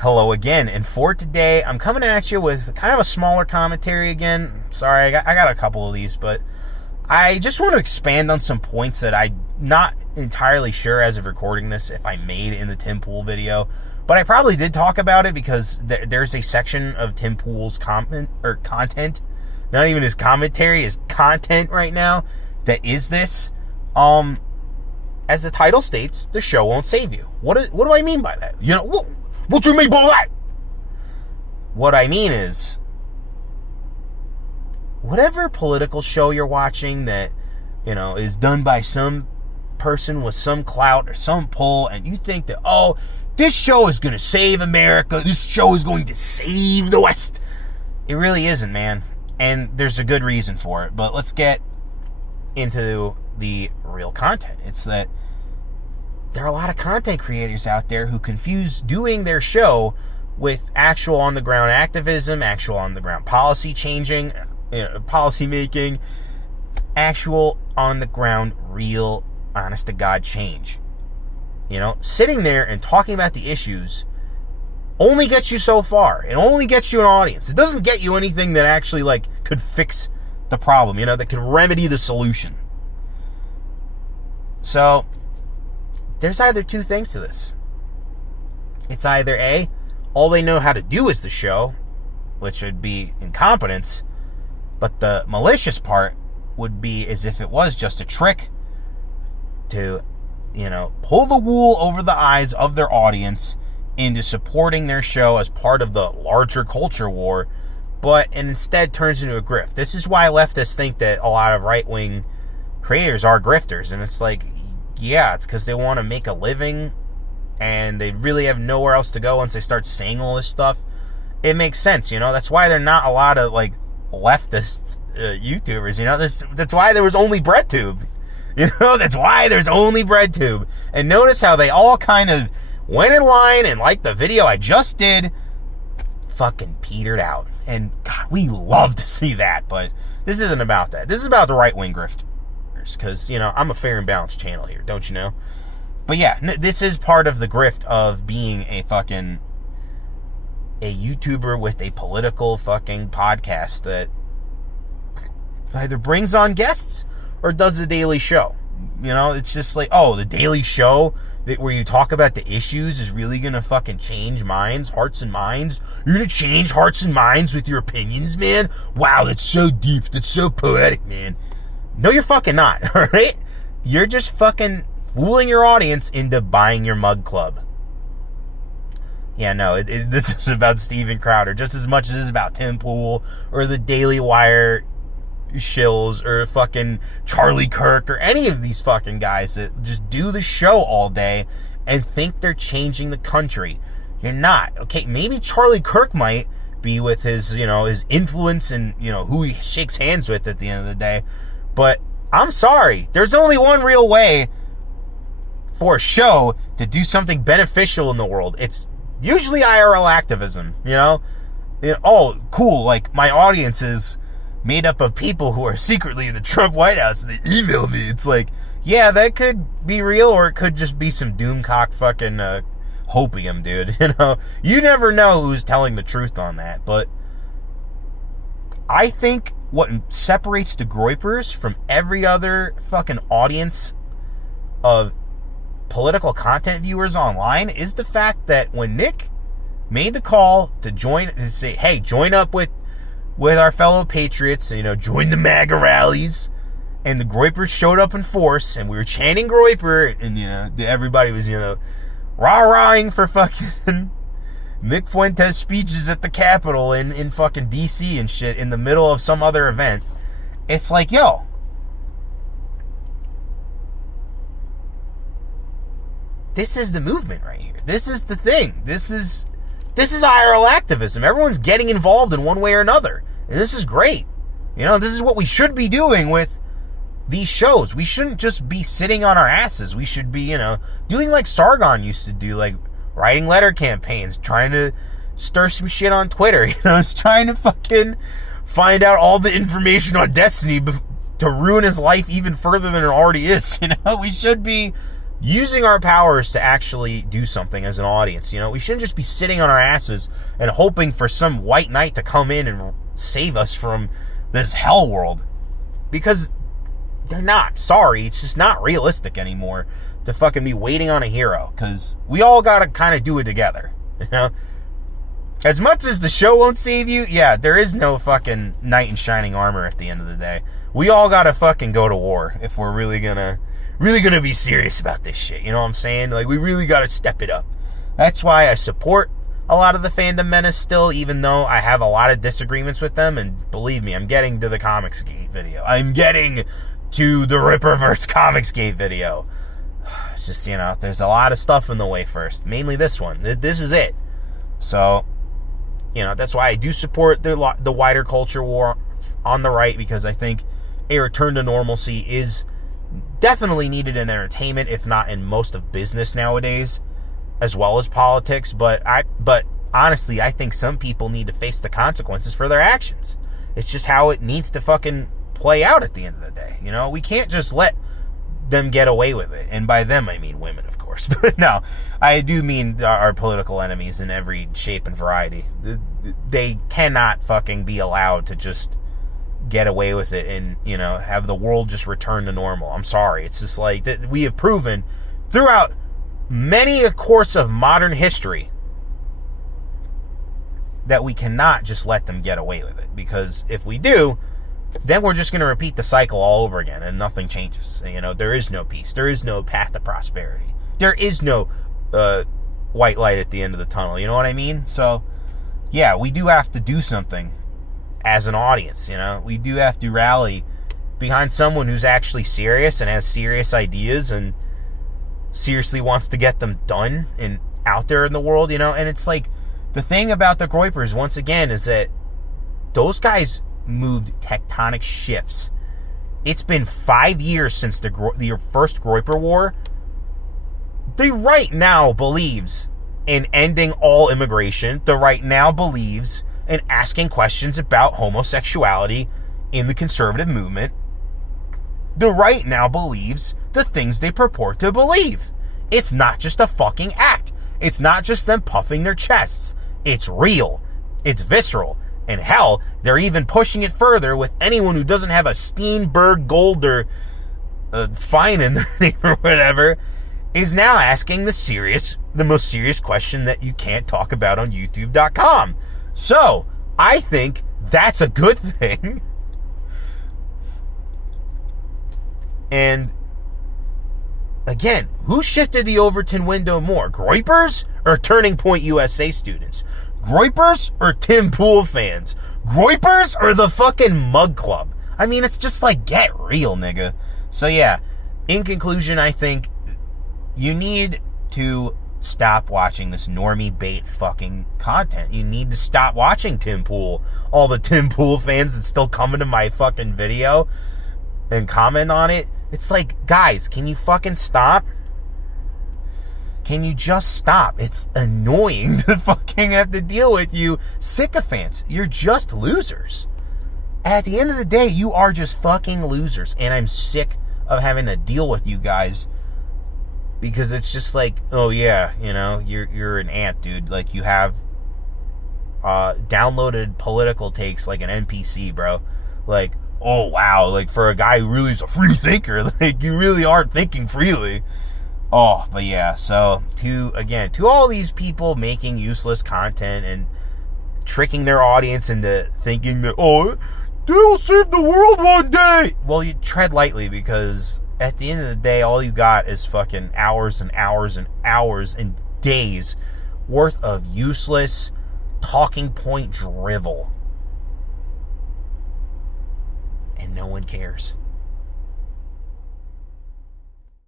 Hello again, and for today, I'm coming at you with kind of a smaller commentary again. Sorry, I got a couple of these, but I just want to expand on some points that I'm not entirely sure as of recording this if I made in the Tim Pool video, but I probably did talk about it because there's a section of Tim Pool's content, not even his commentary, his content right now, that is this. As the title states, the show won't save you. What do I mean by that? You know, what do you mean by that? What I mean is, whatever political show you're watching that, you know, is done by some person with some clout or some pull, and you think that, oh, this show is going to save America, this show is going to save the West. It really isn't, man. And there's a good reason for it. But let's get into the real content. It's that there are a lot of content creators out there who confuse doing their show with actual on-the-ground activism, actual on-the-ground policy changing, policy making, actual on-the-ground, real, honest-to-God change. You know, sitting there and talking about the issues only gets you so far. It only gets you an audience. It doesn't get you anything that actually, like, could fix the problem, you know, that can remedy the solution. So there's either two things to this. It's either A, all they know how to do is the show, which would be incompetence, but the malicious part would be as if it was just a trick to, you know, pull the wool over the eyes of their audience into supporting their show as part of the larger culture war, but it instead turns into a grift. This is why leftists think that a lot of right-wing creators are grifters, and it's like, yeah, it's because they want to make a living and they really have nowhere else to go once they start saying all this stuff. It makes sense, you know. That's why there are not a lot of, like, leftist YouTubers, you know. That's why there was only BreadTube. You know, that's why there's only BreadTube. And notice how they all kind of went in line and, like the video I just did, fucking petered out. And, God, we love to see that, but this isn't about that. This is about the right-wing grift. Because, you know, I'm a fair and balanced channel here, don't you know? But yeah, this is part of the grift of being a YouTuber with a political fucking podcast that either brings on guests or does a daily show. You know, it's just like, oh, the daily show where you talk about the issues is really gonna fucking change minds, hearts and minds. You're gonna change hearts and minds with your opinions, man? Wow, that's so deep, that's so poetic, man. No, you're fucking not, alright? You're just fucking fooling your audience into buying your mug club. Yeah, no, this is about Steven Crowder just as much as it is about Tim Pool or the Daily Wire shills or fucking Charlie Kirk or any of these fucking guys that just do the show all day and think they're changing the country. You're not. Okay, maybe Charlie Kirk might be with his, you know, his influence and, you know, who he shakes hands with at the end of the day. But I'm sorry, there's only one real way for a show to do something beneficial in the world. It's usually IRL activism, you know? Oh, cool, like, my audience is made up of people who are secretly in the Trump White House and they email me. It's like, yeah, that could be real, or it could just be some doomcock fucking hopium, dude. You know? You never know who's telling the truth on that, but I think what separates the Groypers from every other fucking audience of political content viewers online is the fact that when Nick made the call to say, hey, join up with our fellow patriots, you know, join the MAGA rallies, and the Groypers showed up in force, and we were chanting Groyper, and, you know, everybody was, you know, rah-rahing for fucking Nick Fuentes' speeches at the Capitol in fucking D.C. and shit in the middle of some other event. It's like, yo, this is the movement right here. This is the thing. This is IRL activism. Everyone's getting involved in one way or another. And this is great. You know, this is what we should be doing with these shows. We shouldn't just be sitting on our asses. We should be, you know, doing like Sargon used to do, like writing letter campaigns, trying to stir some shit on Twitter, you know, it's trying to fucking find out all the information on Destiny to ruin his life even further than it already is, you know. We should be using our powers to actually do something as an audience. You know, we shouldn't just be sitting on our asses and hoping for some white knight to come in and save us from this hell world. Because they're not. Sorry, it's just not realistic anymore to fucking be waiting on a hero. Because we all gotta kind of do it together. You know? As much as the show won't save you, yeah, there is no fucking knight in shining armor at the end of the day. We all gotta fucking go to war if we're really gonna be serious about this shit. You know what I'm saying? Like, we really gotta step it up. That's why I support a lot of the fandom menace still, even though I have a lot of disagreements with them. And believe me, I'm getting to the Comicsgate video. I'm getting to the Ripperverse Comicsgate video. It's just, you know, there's a lot of stuff in the way first. Mainly this one. This is it. So, you know, that's why I do support the wider culture war on the right, because I think a return to normalcy is definitely needed in entertainment, if not in most of business nowadays, as well as politics. But honestly, I think some people need to face the consequences for their actions. It's just how it needs to fucking play out at the end of the day. You know, we can't just let them get away with it. And by them, I mean women, of course. But no, I do mean our political enemies in every shape and variety. They cannot fucking be allowed to just get away with it and, you know, have the world just return to normal. I'm sorry. It's just like that. We have proven throughout many a course of modern history that we cannot just let them get away with it. Because if we do, then we're just going to repeat the cycle all over again and nothing changes. You know, there is no peace. There is no path to prosperity. There is no white light at the end of the tunnel. You know what I mean? So, yeah, we do have to do something as an audience, you know? We do have to rally behind someone who's actually serious and has serious ideas and seriously wants to get them done and out there in the world, you know? And it's like, the thing about the Groypers, once again, is that those guys moved tectonic shifts. It's been 5 years since the first Groyper War. The right now believes in ending all immigration. The right now believes in asking questions about homosexuality in the conservative movement. The right now believes the things they purport to believe. It's not just a fucking act. It's not just them puffing their chests. It's real. It's visceral. And hell, they're even pushing it further with anyone who doesn't have a Steenberg Gold or Fine in their name or whatever, is now asking the most serious question that you can't talk about on YouTube.com. So, I think that's a good thing. And, again, who shifted the Overton window more? Groypers or Turning Point USA students? Groypers or Tim Pool fans? Groypers or the fucking Mug Club? I mean, it's just like, get real, nigga. So yeah, in conclusion, I think you need to stop watching this normie bait fucking content. You need to stop watching Tim Pool. All the Tim Pool fans that still come into my fucking video and comment on it. It's like, guys, can you fucking stop? Can you just stop? It's annoying to fucking have to deal with you sycophants. You're just losers. At the end of the day, you are just fucking losers. And I'm sick of having to deal with you guys. Because it's just like, oh yeah, you know, you're an ant, dude. Like, you have downloaded political takes like an NPC, bro. Like, oh wow, like for a guy who really is a free thinker, like you really aren't thinking freely. Oh, but yeah, so to all these people making useless content and tricking their audience into thinking that, oh, they'll save the world one day. Well, you tread lightly, because at the end of the day, all you got is fucking hours and hours and hours and days worth of useless talking point drivel. And no one cares.